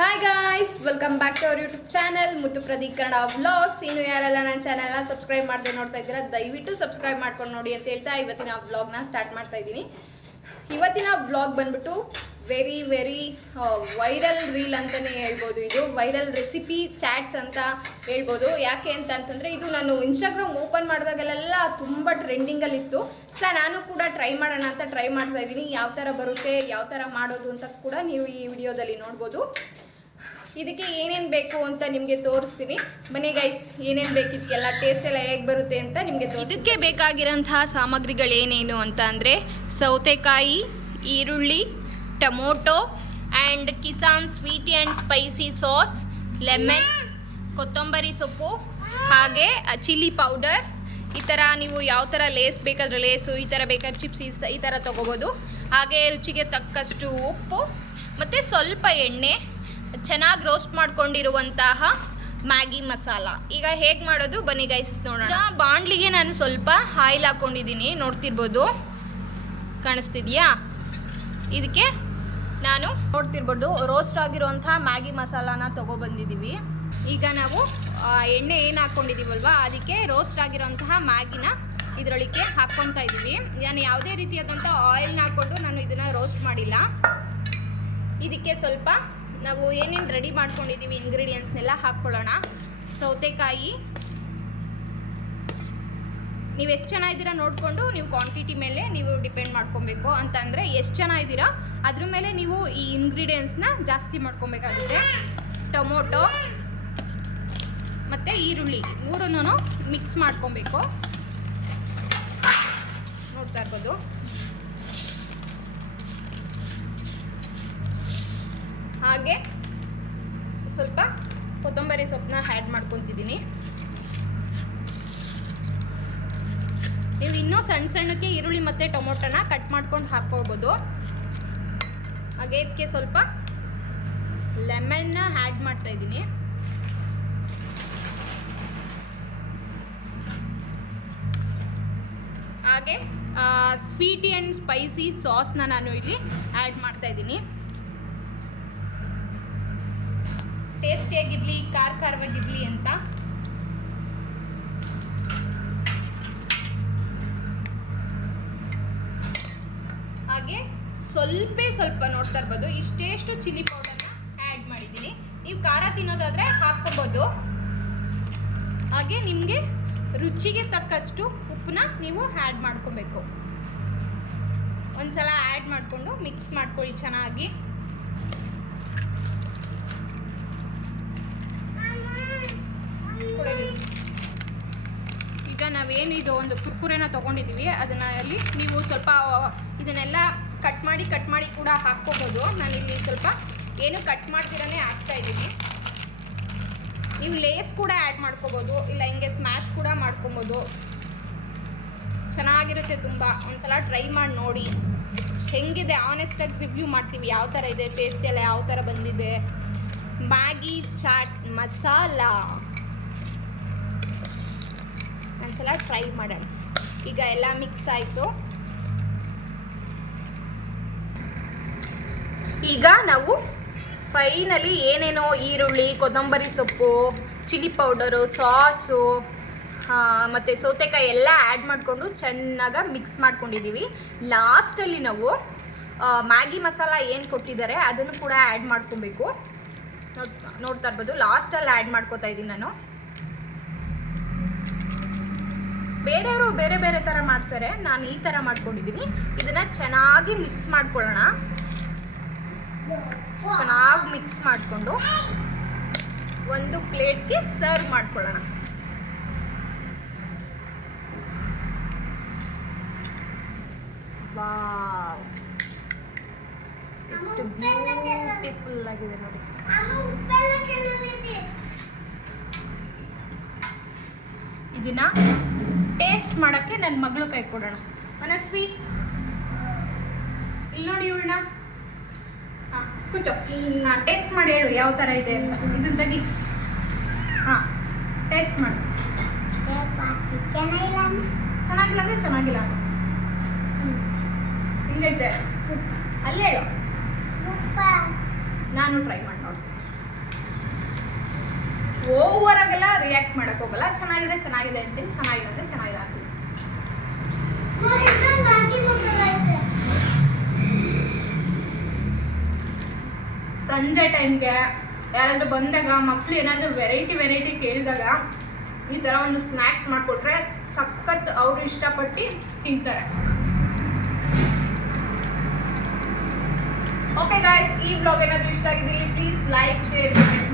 Hi guys, welcome back to our YouTube channel Muthu Pradeep Kannada vlogs. ಇನ್ನು ಯಾರೆಲ್ಲ ನನ್ನ ಚಾನಲ್ನ ಸಬ್ಸ್ಕ್ರೈಬ್ ಮಾಡದೆ ನೋಡ್ತಾ ಇದ್ದೀರಾ, ದಯವಿಟ್ಟು ಸಬ್ಸ್ಕ್ರೈಬ್ ಮಾಡ್ಕೊಂಡು ನೋಡಿ ಅಂತ ಹೇಳ್ತಾ ಇವತ್ತಿನ ವ್ಲಾಗ್ನ ಸ್ಟಾರ್ಟ್ ಮಾಡ್ತಾ ಇದ್ದೀನಿ. ಇವತ್ತಿನ ವ್ಲಾಗ್ ಬಂದ್ಬಿಟ್ಟು ವೆರಿ ವೈರಲ್ ರೀಲ್ ಅಂತಲೇ ಹೇಳ್ಬೋದು. ಇದು ವೈರಲ್ ರೆಸಿಪಿ ಚಾಟ್ಸ್ ಅಂತ ಹೇಳ್ಬೋದು. ಯಾಕೆ ಅಂತಂದರೆ ಇದು ನಾನು ಇನ್ಸ್ಟಾಗ್ರಾಮ್ ಓಪನ್ ಮಾಡಿದಾಗಲೆಲ್ಲ ತುಂಬ ಟ್ರೆಂಡಿಂಗಲ್ಲಿತ್ತು. ನಾನು ಕೂಡ ಟ್ರೈ ಮಾಡೋಣ ಅಂತ ಟ್ರೈ ಮಾಡ್ತಾ ಇದ್ದೀನಿ. ಯಾವ ಥರ ಬರುತ್ತೆ, ಯಾವ ಥರ ಮಾಡೋದು ಅಂತ ಕೂಡ ನೀವು ಈ ವಿಡಿಯೋದಲ್ಲಿ ನೋಡ್ಬೋದು. ಇದಕ್ಕೆ ಏನೇನು ಬೇಕು ಅಂತ ನಿಮಗೆ ತೋರಿಸ್ತೀನಿ. ಬನ್ನಿ ಗೈಸ್, ಏನೇನು ಬೇಕು, ಇದಕ್ಕೆಲ್ಲ ಟೇಸ್ಟ್ ಎಲ್ಲ ಹೇಗೆ ಬರುತ್ತೆ ಅಂತ ನಿಮಗೆ. ಇದಕ್ಕೆ ಬೇಕಾಗಿರೋಂತಹ ಸಾಮಗ್ರಿಗಳೇನೇನು ಅಂತ ಅಂದರೆ ಸೌತೆಕಾಯಿ, ಈರುಳ್ಳಿ, tomato and Kissan sweet and spicy sauce, lemon, ಕೊತ್ತಂಬರಿ ಸೊಪ್ಪು, ಹಾಗೆ ಚಿಲ್ಲಿ ಪೌಡರ್. ಈ ಥರ ನೀವು ಯಾವ ಥರ ಲೇಸ್ ಬೇಕಾದರೆ ಲೇಸು, ಈ ಥರ ಬೇಕಾದ್ರೆ ಚಿಪ್ಸ್ ಈ ಥರ ತೊಗೋಬೋದು. ಹಾಗೆ ರುಚಿಗೆ ತಕ್ಕಷ್ಟು ಉಪ್ಪು ಮತ್ತು ಸ್ವಲ್ಪ ಎಣ್ಣೆ, ಚೆನ್ನಾಗಿ ರೋಸ್ಟ್ ಮಾಡ್ಕೊಂಡಿರುವಂತಹ ಮ್ಯಾಗಿ ಮಸಾಲ. ಈಗ ಹೇಗೆ ಮಾಡೋದು ಬನ್ನಿ ಗೈಸ್ ನೋಡೋಣ. ಈಗ ಬಾಣಲಿಗೆ ನಾನು ಸ್ವಲ್ಪ ಆಯಿಲ್ ಹಾಕ್ಕೊಂಡಿದ್ದೀನಿ, ನೋಡ್ತಿರ್ಬೋದು, ಕಾಣಿಸ್ತಿದ್ಯಾ? ಇದಕ್ಕೆ ನಾನು ನೋಡ್ತಿರ್ಬೋದು ರೋಸ್ಟ್ ಆಗಿರುವಂಥ ಮ್ಯಾಗಿ ಮಸಾಲಾನ ತೊಗೊಬಂದಿದ್ದೀವಿ. ಈಗ ನಾವು ಎಣ್ಣೆ ಏನು ಹಾಕ್ಕೊಂಡಿದ್ದೀವಲ್ವ, ಅದಕ್ಕೆ ರೋಸ್ಟ್ ಆಗಿರೋಂತಹ ಮ್ಯಾಗಿನ ಇದರೊಳಗೆ ಹಾಕ್ಕೊತಾ ಇದ್ದೀವಿ. ನಾನು ಯಾವುದೇ ರೀತಿಯಾದಂಥ ಆಯಿಲ್ನ ಹಾಕ್ಕೊಂಡು ನಾನು ಇದನ್ನು ರೋಸ್ಟ್ ಮಾಡಿಲ್ಲ. ಇದಕ್ಕೆ ಸ್ವಲ್ಪ ನಾವು ಏನೇನು ರೆಡಿ ಮಾಡ್ಕೊಂಡಿದ್ದೀವಿ ಇಂಗ್ರೀಡಿಯೆಂಟ್ಸ್ನೆಲ್ಲ ಹಾಕ್ಕೊಳ್ಳೋಣ. ಸೌತೆಕಾಯಿ, ನೀವು ಎಷ್ಟು ಜನ ಇದ್ದೀರಾ ನೋಡಿಕೊಂಡು ನೀವು ಕ್ವಾಂಟಿಟಿ ಮೇಲೆ ನೀವು ಡಿಪೆಂಡ್ ಮಾಡ್ಕೊಬೇಕು. ಅಂತಂದರೆ ಎಷ್ಟು ಜನ ಇದ್ದೀರಾ ಅದ್ರ ಮೇಲೆ ನೀವು ಈ ಇಂಗ್ರೀಡಿಯೆಂಟ್ಸ್ನ ಜಾಸ್ತಿ ಮಾಡ್ಕೊಬೇಕಾಗುತ್ತೆ. ಟೊಮೊಟೊ ಮತ್ತು ಈರುಳ್ಳಿ ಮೂರನ್ನೂ ಮಿಕ್ಸ್ ಮಾಡ್ಕೊಬೇಕು, ನೋಡ್ತಾ ಇರ್ಬೋದು. ಹಾಗೆ ಸ್ವಲ್ಪ ಕೊತ್ತಂಬರಿ ಸೊಪ್ಪನ್ನ ಆ್ಯಡ್ ಮಾಡ್ಕೊತಿದ್ದೀನಿ. ನೀವು ಇನ್ನೂ ಸಣ್ಣಕ್ಕೆ ಈರುಳ್ಳಿ ಮತ್ತು ಟೊಮೊಟೊನ ಕಟ್ ಮಾಡ್ಕೊಂಡು ಹಾಕ್ಕೊಳ್ಬೋದು. ಹಾಗೆ ಇದಕ್ಕೆ ಸ್ವಲ್ಪ ಲೆಮನ್ನ ಆ್ಯಡ್ ಮಾಡ್ತಾ ಇದ್ದೀನಿ. ಹಾಗೆ ಸ್ವೀಟಿ ಆ್ಯಂಡ್ ಸ್ಪೈಸಿ ಸಾಸ್ನ ನಾನು ಇಲ್ಲಿ ಆ್ಯಡ್ ಮಾಡ್ತಾ ಇದ್ದೀನಿ. ಟೇಸ್ಟಿಯಾಗಿರಲಿ, ಖಾರವಾಗಿರಲಿ ಅಂತ. ಹಾಗೆ ಸ್ವಲ್ಪ ನೋಡ್ತಾ ಇರ್ಬೋದು ಇಷ್ಟೇಷ್ಟು ಚಿಲ್ಲಿ ಪೌಡರ್ನ ಆ್ಯಡ್ ಮಾಡಿದ್ದೀನಿ. ನೀವು ಖಾರ ತಿನ್ನೋದಾದರೆ ಹಾಕ್ಕೋಬೋದು. ಹಾಗೆ ನಿಮಗೆ ರುಚಿಗೆ ತಕ್ಕಷ್ಟು ಉಪ್ಪನ್ನ ನೀವು ಆ್ಯಡ್ ಮಾಡ್ಕೋಬೇಕು. ಒಂದ್ಸಲ ಆ್ಯಡ್ ಮಾಡಿಕೊಂಡು ಮಿಕ್ಸ್ ಮಾಡ್ಕೊಳ್ಳಿ ಚೆನ್ನಾಗಿ. ಈಗ ನಾವೇನಿದು ಒಂದು ಕುರ್ಕುರೆನ ತೊಗೊಂಡಿದ್ದೀವಿ, ಅದನ್ನು ಅಲ್ಲಿ ನೀವು ಸ್ವಲ್ಪ ಇದನ್ನೆಲ್ಲ ಕಟ್ ಮಾಡಿ ಕೂಡ ಹಾಕ್ಕೋಬೋದು. ನಾನಿಲ್ಲಿ ಸ್ವಲ್ಪ ಏನು ಕಟ್ ಮಾಡ್ತಿರೇ ಹಾಕ್ತಾ ಇದ್ದೀನಿ. ನೀವು ಲೇಸ್ ಕೂಡ ಆ್ಯಡ್ ಮಾಡ್ಕೋಬೋದು, ಇಲ್ಲ ಹಿಂಗೆ ಸ್ಮ್ಯಾಶ್ ಕೂಡ ಮಾಡ್ಕೊಬೋದು. ಚೆನ್ನಾಗಿರುತ್ತೆ ತುಂಬ. ಒಂದ್ಸಲ ಟ್ರೈ ಮಾಡಿ ನೋಡಿ ಹೆಂಗಿದೆ. ಆನೆಸ್ಟಾಗಿ ರಿವ್ಯೂ ಮಾಡ್ತೀವಿ ಯಾವ ಥರ ಇದೆ, ಟೇಸ್ಟ್ ಎಲ್ಲ ಯಾವ ಥರ ಬಂದಿದೆ. ಮ್ಯಾಗಿ ಚಾಟ್ ಮಸಾಲ ಒಂದ್ಸಲ ಟ್ರೈ ಮಾಡೋಣ. ಈಗ ಎಲ್ಲ ಮಿಕ್ಸ್ ಆಯಿತು. ಈಗ ನಾವು ಫೈನಲಿ ಏನೇನೋ ಈರುಳ್ಳಿ, ಕೊತ್ತಂಬರಿ ಸೊಪ್ಪು, ಚಿಲ್ಲಿ ಪೌಡರು, ಸಾಸು ಮತ್ತು ಸೌತೆಕಾಯಿ ಎಲ್ಲ ಆ್ಯಡ್ ಮಾಡಿಕೊಂಡು ಚೆನ್ನಾಗಿ ಮಿಕ್ಸ್ ಮಾಡ್ಕೊಂಡಿದ್ದೀವಿ. ಲಾಸ್ಟಲ್ಲಿ ನಾವು ಮ್ಯಾಗಿ ಮಸಾಲ ಏನು ಕೊಟ್ಟಿದ್ದಾರೆ ಅದನ್ನು ಕೂಡ ಆ್ಯಡ್ ಮಾಡ್ಕೊಬೇಕು. ನೋಡ್ತಾ ಇರ್ಬೋದು ಲಾಸ್ಟಲ್ಲಿ ಆ್ಯಡ್ ಮಾಡ್ಕೋತಾ ಇದ್ದೀನಿ ನಾನು. ಬೇರೆಯವರು ಬೇರೆ ಥರ ಮಾಡ್ತಾರೆ, ನಾನು ಈ ಥರ ಮಾಡ್ಕೊಂಡಿದ್ದೀನಿ. ಇದನ್ನು ಚೆನ್ನಾಗಿ ಮಿಕ್ಸ್ ಮಾಡ್ಕೊಳ್ಳೋಣ. ಚೆನ್ನಾಗಿ ಮಿಕ್ಸ್ ಮಾಡಿಕೊಂಡು ಒಂದು ಪ್ಲೇಟ್ಗೆ ಸರ್ವ್ ಮಾಡ್ಕೊಳ್ಳೋಣ. ವಾವ್, ಎಷ್ಟು ಬ್ಯೂಟಿಫುಲ್ ಆಗಿದೆ ನೋಡಿ. ಇದನ್ನ ಟೇಸ್ಟ್ ಮಾಡೋಕ್ಕೆ ನನ್ನ ಮಗಳು ಕೈ ಕೊಡೋಣ. ಮನಸ್ವಿ, ಇಲ್ಲಿ ನೋಡಿ ಇವಳನ್ನ. ಹಾಂ ಕೂಚೋ. ಹಾಂ, ಟೇಸ್ಟ್ ಮಾಡಿ ಹೇಳು ಯಾವ ಥರ ಇದೆ ಅಂತ. ಇದನ್ನ ತೆಗಿ. ಹಾಂ, ಟೇಸ್ಟ್ ಮಾಡು. ಚೆನ್ನಾಗಿಲ್ಲ ಅಂದರೆ ಚೆನ್ನಾಗಿಲ್ಲ. ಹಿಂಗೈತೆ ಅಲ್ಲೇ ಹೇಳು. ನಾನು ಟ್ರೈ ಮಾಡಿ ನೋಡ್ತೀನಿ. ಓವರ್ ಆಗೆಲ್ಲ ರಿಯಾಕ್ಟ್ ಮಾಡಕ್ ಹೋಗಲ್ಲ. ಚೆನ್ನಾಗಿದೆ ಚೆನ್ನಾಗಿದೆ ಅಂತೀನಿ, ಚೆನ್ನಾಗಿದೆ ಅಂದ್ರೆ ಚೆನ್ನಾಗಿದೆ ಅಂತೀನಿ. ಸಂಜೆ ಟೈಮ್ಗೆ ಯಾರಾದ್ರೂ ಬಂದಾಗ ಮಕ್ಳು ಏನಾದರೂ ವೆರೈಟಿ ಕೇಳಿದಾಗ ಈ ಥರ ಒಂದು ಸ್ನ್ಯಾಕ್ಸ್ ಮಾಡಿಕೊಟ್ರೆ ಸಖತ್ ಅವರು ಇಷ್ಟಪಟ್ಟು ತಿಂತಾರೆ. ಓಕೆ ಗಾಯ್ಸ್, ಈ ಬ್ಲಾಗ್ ಏನಾದರೂ ಇಷ್ಟ ಆಗಿದ್ದಲ್ಲಿ ಪ್ಲೀಸ್ ಲೈಕ್, ಶೇರ್, ಕಮೆಂಟ್